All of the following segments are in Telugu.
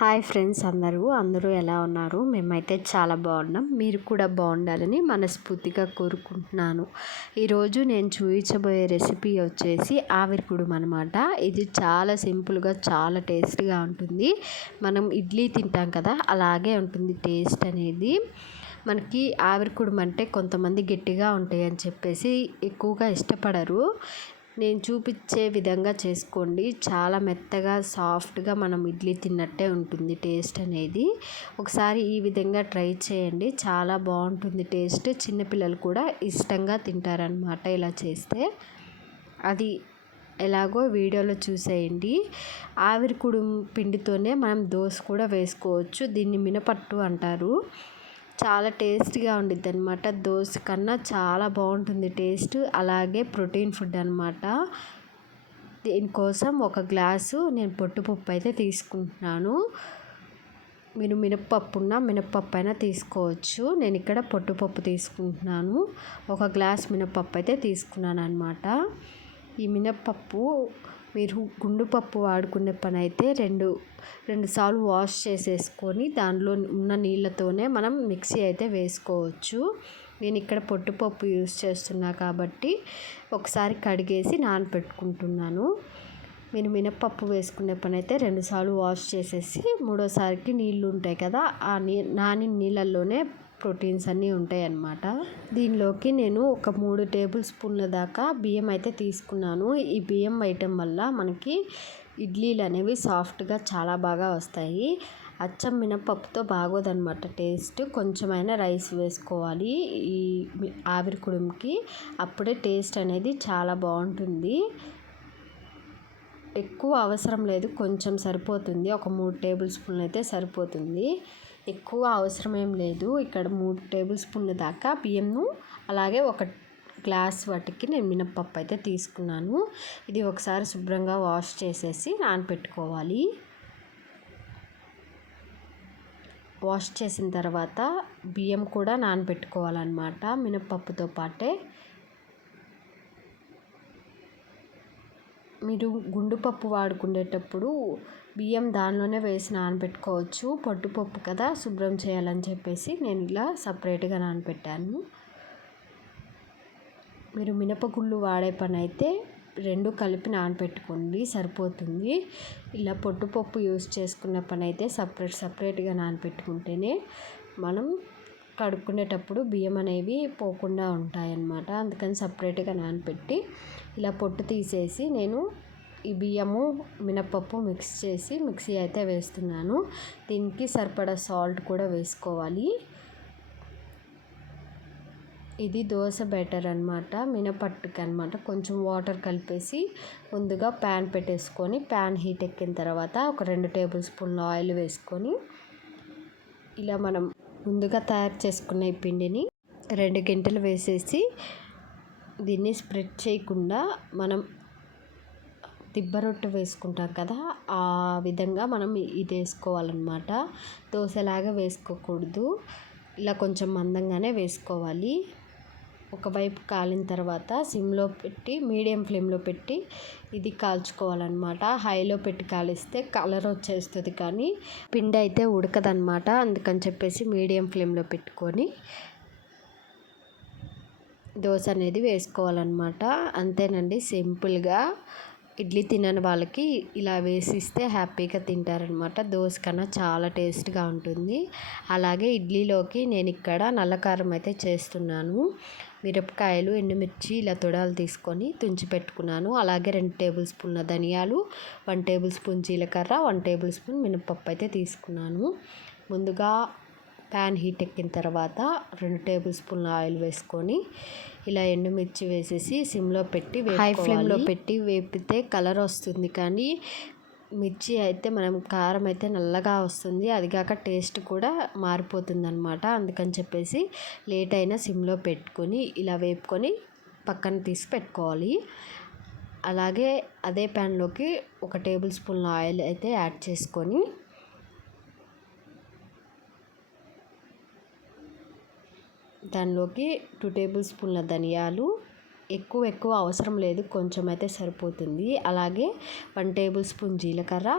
హాయ్ ఫ్రెండ్స్, అందరూ ఎలా ఉన్నారు? మేమైతే చాలా బాగున్నాం. మీరు కూడా బాగుండాలని మనస్ఫూర్తిగా కోరుకుంటున్నాను. ఈరోజు నేను చూపించబోయే రెసిపీ వచ్చేసి ఆవిరి కుడుము అనమాట. ఇది చాలా సింపుల్గా చాలా టేస్టీగా ఉంటుంది. మనం ఇడ్లీ తింటాం కదా, అలాగే ఉంటుంది టేస్ట్ అనేది. మనకి ఆవిరి కుడుము అంటే కొంతమంది గట్టిగా ఉంటాయి అని చెప్పేసి ఎక్కువగా ఇష్టపడరు. నేను చూపించే విధంగా చేసుకోండి. చాలా మెత్తగా సాఫ్ట్గా మనం ఇడ్లీ తిన్నట్టే ఉంటుంది టేస్ట్ అనేది. ఒకసారి ఈ విధంగా ట్రై చేయండి, చాలా బాగుంటుంది టేస్ట్. చిన్నపిల్లలు కూడా ఇష్టంగా తింటారనమాట ఇలా చేస్తే. అది ఎలాగో వీడియోలో చూసేయండి. ఆవిరి కుడుము పిండితోనే మనం దోశ కూడా వేసుకోవచ్చు. దీన్ని మినపట్టు అంటారు. చాలా టేస్ట్గా ఉండిద్ది అనమాట. దోశ కన్నా చాలా బాగుంటుంది టేస్ట్. అలాగే ప్రోటీన్ ఫుడ్ అనమాట. దీనికోసం ఒక గ్లాసు నేను పొట్టుపప్పు అయితే తీసుకుంటున్నాను. మీరు మినప్పప్పు అయినా తీసుకోవచ్చు. నేను ఇక్కడ పొట్టుపప్పు తీసుకుంటున్నాను. ఒక గ్లాస్ మినప్పప్పు అయితే తీసుకున్నాను అనమాట. ఈ మినప్పప్పు మీరు గుండుపప్పు వాడుకునే పని అయితే రెండు సార్లు వాష్ చేసేసుకొని దానిలో ఉన్న నీళ్ళతోనే మనం మిక్సీ అయితే వేసుకోవచ్చు. నేను ఇక్కడ పొట్టుపప్పు యూస్ చేస్తున్నా కాబట్టి ఒకసారి కడిగేసి నానబెట్టుకుంటున్నాను. మీరు మినప్పప్పు వేసుకునే పని అయితే 2 సార్లు వాష్ చేసేసి మూడోసారికి నీళ్ళు ఉంటాయి కదా, ఆ నాని నీళ్ళల్లోనే ప్రోటీన్స్ అన్నీ ఉంటాయి అన్నమాట. దీనిలోకి నేను ఒక 3 టేబుల్ స్పూన్ల దాకా బియ్యం అయితే తీసుకున్నాను. ఈ బియ్యం వేయటం వల్ల మనకి ఇడ్లీలు అనేవి సాఫ్ట్గా చాలా బాగా వస్తాయి. అచ్చం మినపప్పుతో బాగోదన్నమాట టేస్ట్. కొంచెమైనా రైస్ వేసుకోవాలి ఈ ఆవిరి కుడుముకి, అప్పుడే టేస్ట్ అనేది చాలా బాగుంటుంది. ఎక్కువ అవసరం లేదు, కొంచెం సరిపోతుంది. ఒక 3 టేబుల్ స్పూన్లు అయితే సరిపోతుంది. ఎక్కువ అవసరం ఏం లేదు. ఇక్కడ 3 టేబుల్ స్పూన్ల దాకా బియ్యంను, అలాగే ఒక గ్లాస్ వాటికి నేను మినప్పప్పు అయితే తీసుకున్నాను. ఇది ఒకసారి శుభ్రంగా వాష్ చేసేసి నానబెట్టుకోవాలి. వాష్ చేసిన తర్వాత బియ్యం కూడా నానబెట్టుకోవాలన్నమాట మినప్పప్పుతో పాటే. మీరు గుండుపప్పు వాడుకునేటప్పుడు బియ్యం దానిలోనే వేసి నానబెట్టుకోవచ్చు. పొట్టుపప్పు కదా, శుభ్రం చేయాలని చెప్పేసి నేను ఇలా సపరేట్గా నానబెట్టాను. మీరు మినపగుళ్ళు వాడే పని అయితే 2 కలిపి నానబెట్టుకోండి, సరిపోతుంది. ఇలా పొట్టుపప్పు యూస్ చేసుకున్న పని అయితే సపరేట్గా నానబెట్టుకుంటేనే మనం కడుక్కునేటప్పుడు బియ్యం అనేవి పోకుండా ఉంటాయన్నమాట. అందుకని సపరేట్గా నానబెట్టి ఇలా పొట్టు తీసేసి నేను ఈ బియ్యము మినపప్పు మిక్స్ చేసి మిక్సీ అయితే వేస్తున్నాను. దీనికి సరిపడా సాల్ట్ కూడా వేసుకోవాలి. ఇది దోశ బ్యాటర్ అనమాట, మినపట్టుకి అనమాట. కొంచెం వాటర్ కలిపేసి ముందుగా ప్యాన్ పెట్టేసుకొని, ప్యాన్ హీట్ ఎక్కిన తర్వాత ఒక 2 టేబుల్ స్పూన్ల ఆయిల్ వేసుకొని ఇలా మనం ముందుగా తయారు చేసుకున్న ఈ పిండిని 2 గంటలు వేసేసి దీన్ని స్ప్రెడ్ చేయకుండా మనం దిబ్బ రొట్టె వేసుకుంటాం కదా, ఆ విధంగా మనం ఇది వేసుకోవాలన్నమాట. దోశలాగా వేసుకోకూడదు, ఇలా కొంచెం మందంగానే వేసుకోవాలి. ఒకవైపు కాలిన తర్వాత సిమ్లో పెట్టి మీడియం ఫ్లేమ్లో పెట్టి ఇది కాల్చుకోవాలన్నమాట. హైలో పెట్టి కాలిస్తే కలర్ వచ్చేస్తుంది కానీ పిండి అయితే ఉడకదన్నమాట. అందుకని చెప్పేసి మీడియం ఫ్లేమ్లో పెట్టుకొని దోశ అనేది వేసుకోవాలన్నమాట. అంతేనండి, సింపుల్గా. ఇడ్లీ తినని వాళ్ళకి ఇలా వేసిస్తే హ్యాపీగా తింటారనమాట. దోశ కన్నా చాలా టేస్ట్గా ఉంటుంది. అలాగే ఇడ్లీలోకి నేను ఇక్కడ నల్లకారం అయితే చేస్తున్నాను. మిరపకాయలు, ఎండుమిర్చి ఇలా తొడాలు తీసుకొని తుంచి పెట్టుకున్నాను. అలాగే 2 టేబుల్ స్పూన్ల ధనియాలు, 1 టేబుల్ స్పూన్ జీలకర్ర, 1 టేబుల్ స్పూన్ మినపప్పు అయితే తీసుకున్నాను. ముందుగా ప్యాన్ హీట్ ఎక్కిన తర్వాత 2 టేబుల్ స్పూన్ల ఆయిల్ వేసుకొని ఇలా ఎండుమిర్చి వేసేసి సిమ్లో పెట్టి హై ఫ్లేమ్లో పెట్టి వేపితే కలర్ వస్తుంది, కానీ మిర్చి అయితే మనం కారం అయితే నల్లగా వస్తుంది. అది కాక టేస్ట్ కూడా మారిపోతుంది అనమాట. అందుకని చెప్పేసి లేట్ అయినా సిమ్లో పెట్టుకొని ఇలా వేపుకొని పక్కన తీసి పెట్టుకోవాలి. అలాగే అదే ప్యాన్లోకి 1 టేబుల్ స్పూన్ల ఆయిల్ అయితే యాడ్ చేసుకొని దానిలోకి 2 టేబుల్ స్పూన్ల ధనియాలు, ఎక్కువ అవసరం లేదు, కొంచెం అయితే సరిపోతుంది. అలాగే 1 టేబుల్ స్పూన్ జీలకర్ర,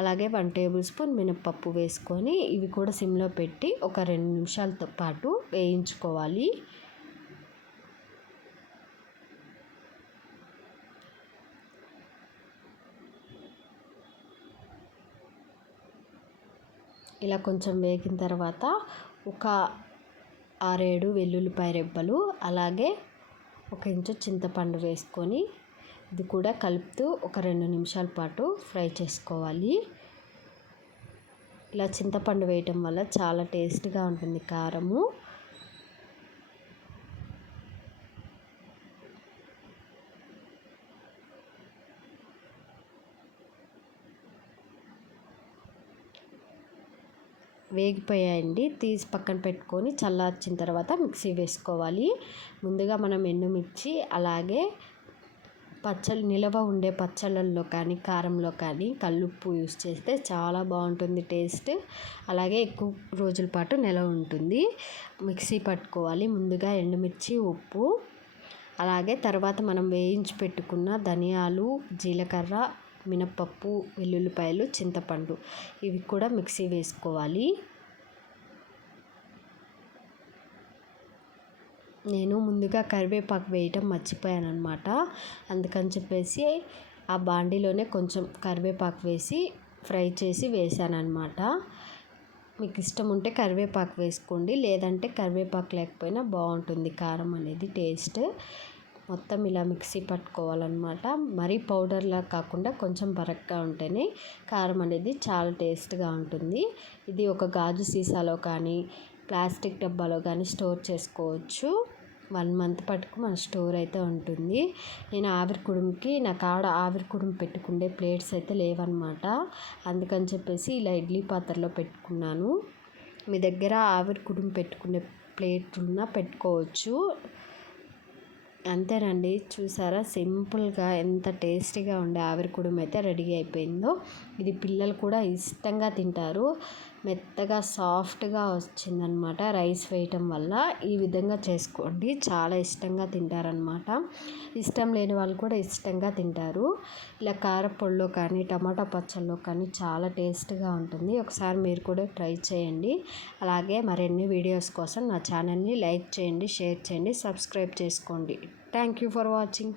అలాగే 1 టేబుల్ స్పూన్ మినప్పప్పు వేసుకొని ఇవి కూడా సిమ్లో పెట్టి ఒక 2 నిమిషాలతో పాటు వేయించుకోవాలి. ఇలా కొంచెం వేగిన తర్వాత ఒక 6-7 వెల్లుల్లిపాయ రెబ్బలు, అలాగే 1 ఇంచు చింతపండు వేసుకొని ఇది కూడా కలుపుతూ ఒక 2 నిమిషాల పాటు ఫ్రై చేసుకోవాలి. ఇలా చింతపండు వేయటం వల్ల చాలా టేస్ట్గా ఉంటుంది కారము. వేగిపోయాయండి. తీసి పక్కన పెట్టుకొని చల్లార్చిన తర్వాత మిక్సీ వేసుకోవాలి. ముందుగా మనం ఎండుమిర్చి, అలాగే నిలవ ఉండే పచ్చళ్ళల్లో కానీ కారంలో కానీ కల్లుప్పు యూస్ చేస్తే చాలా బాగుంటుంది టేస్ట్. అలాగే ఎక్కువ రోజుల పాటు నిలవ ఉంటుంది. మిక్సీ పట్టుకోవాలి. ముందుగా ఎండుమిర్చి, ఉప్పు, అలాగే తర్వాత మనం వేయించి పెట్టుకున్న ధనియాలు, జీలకర్ర, మినప్పప్పు, వెల్లుల్లిపాయలు, చింతపండు ఇవి కూడా మిక్సీ వేసుకోవాలి. నేను ముందుగా కరివేపాకు వేయటం మర్చిపోయాను అనమాట. అందుకని చెప్పేసి ఆ బాండీలోనే కొంచెం కరివేపాకు వేసి ఫ్రై చేసి వేసాను అనమాట. మీకు ఇష్టం ఉంటే కరివేపాకు వేసుకోండి, లేదంటే కరివేపాకు లేకపోయినా బాగుంటుంది కారం అనేది టేస్ట్. మొత్తం ఇలా మిక్సీ పట్టుకోవాలన్నమాట. మరీ పౌడర్లా కాకుండా కొంచెం బరక్గా ఉంటేనే కారం అనేది చాలా టేస్ట్గా ఉంటుంది. ఇది ఒక గాజు సీసాలో కానీ ప్లాస్టిక్ డబ్బాలో కానీ స్టోర్ చేసుకోవచ్చు. 1 మంత్ పట్టుకు మన స్టోర్ అయితే ఉంటుంది. నేను ఆవిరి నాకు ఆవిరి కుడుము పెట్టుకునే ప్లేట్స్ అయితే లేవన్నమాట. అందుకని చెప్పేసి ఇలా ఇడ్లీ పాత్రలో పెట్టుకున్నాను. మీ దగ్గర ఆవిరి కుడుము పెట్టుకునే ప్లేట్ ఉన్నా పెట్టుకోవచ్చు. అంతేనండి, చూసారా సింపుల్గా ఎంత టేస్టీగా ఉండే ఆవిరి కుడుము అయితే రెడీ అయిపోయిందో. ఇది పిల్లలు కూడా ఇష్టంగా తింటారు. మెత్తగా సాఫ్ట్గా వచ్చిందనమాట రైస్ వేయటం వల్ల. ఈ విధంగా చేసుకోండి, చాలా ఇష్టంగా తింటారనమాట. ఇష్టం లేని వాళ్ళు కూడా ఇష్టంగా తింటారు. ఇలా కారపొడిలో కానీ టమాటా పచ్చళ్ళలో కానీ చాలా టేస్ట్గా ఉంటుంది. ఒకసారి మీరు కూడా ట్రై చేయండి. అలాగే మరిన్ని వీడియోస్ కోసం నా ఛానల్ని లైక్ చేయండి, షేర్ చేయండి, సబ్స్క్రైబ్ చేసుకోండి. Thank you for watching.